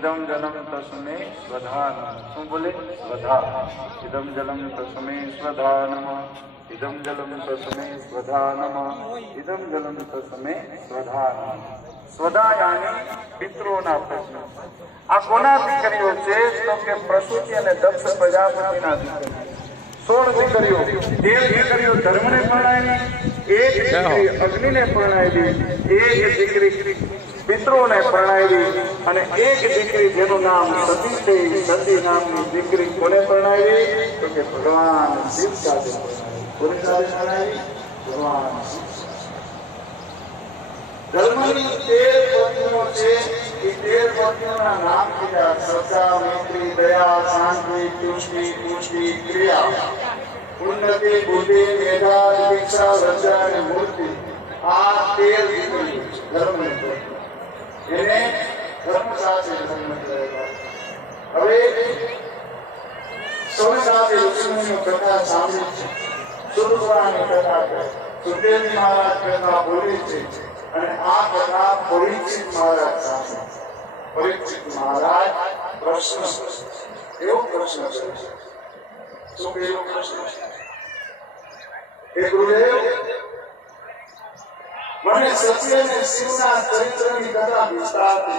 इदम जलम तस्मै स्वधा नमः। શું બોલે? સ્વધા. ઇદમ જલમ તસ્मै સ્વધા નમઃ. ઇદમ જલમ તસ્मै સ્વધા નમઃ. ઇદમ જલમ તસ્मै સ્વધા નમઃ. સ્વધા યાની પિતૃઓના પ્રશ્ન. આ કોના દીકરીઓ છે? તો કે પ્રસૂતિ અને દક્ષ પ્રજાપતિના દીકરીઓ. 16 દીકરીઓ. 13 દીકરીઓ ધર્મને પરણાવી, એક દીકરી અગ્નિને પરણાવી, એક દીકરી પિતૃઓને પરણાવી અને એક દીકરી જેનું નામ સતી છે. સતી નામની દીકરી કોને પરણાવી? તો કે ભગવાન શિવ સાથે પરણાવી. કોને સાથે પરણાવી? ભગવાન શિવ. ધર્મની 13 પત્નીઓ છે. એ 13 પત્નીઓના નામ કીધા: સત્તા, મૈત્રી, દયા, શાંતિ, તુષ્ટિ, પુષ્ટિ, ક્રિયા, ઉન્નતિ, બુદ્ધિ, મેધા, દીક્ષા, લજ્જા અને મૂર્તિ. આ 13 દીકરીઓ ધર્મની પત્ની. એને ધર્મ સાથે જન્મ કરેલા. હવે સૌ સાથે ઋષિમુનિઓ કથા સાંભળી છે. સુરપુરાની કથા છે, સુખદેવજી મહારાજ કથા બોલી છે અને આ કથા પરીક્ષિત મહારાજ સાંભળી. પરીક્ષિત મહારાજ પ્રશ્ન, એવો પ્રશ્ન કરે છે. શું એવો પ્રશ્ન? હે ગુરુદેવ, મને સત્ય અને શિવના ચરિત્રની કથા વિસ્તારથી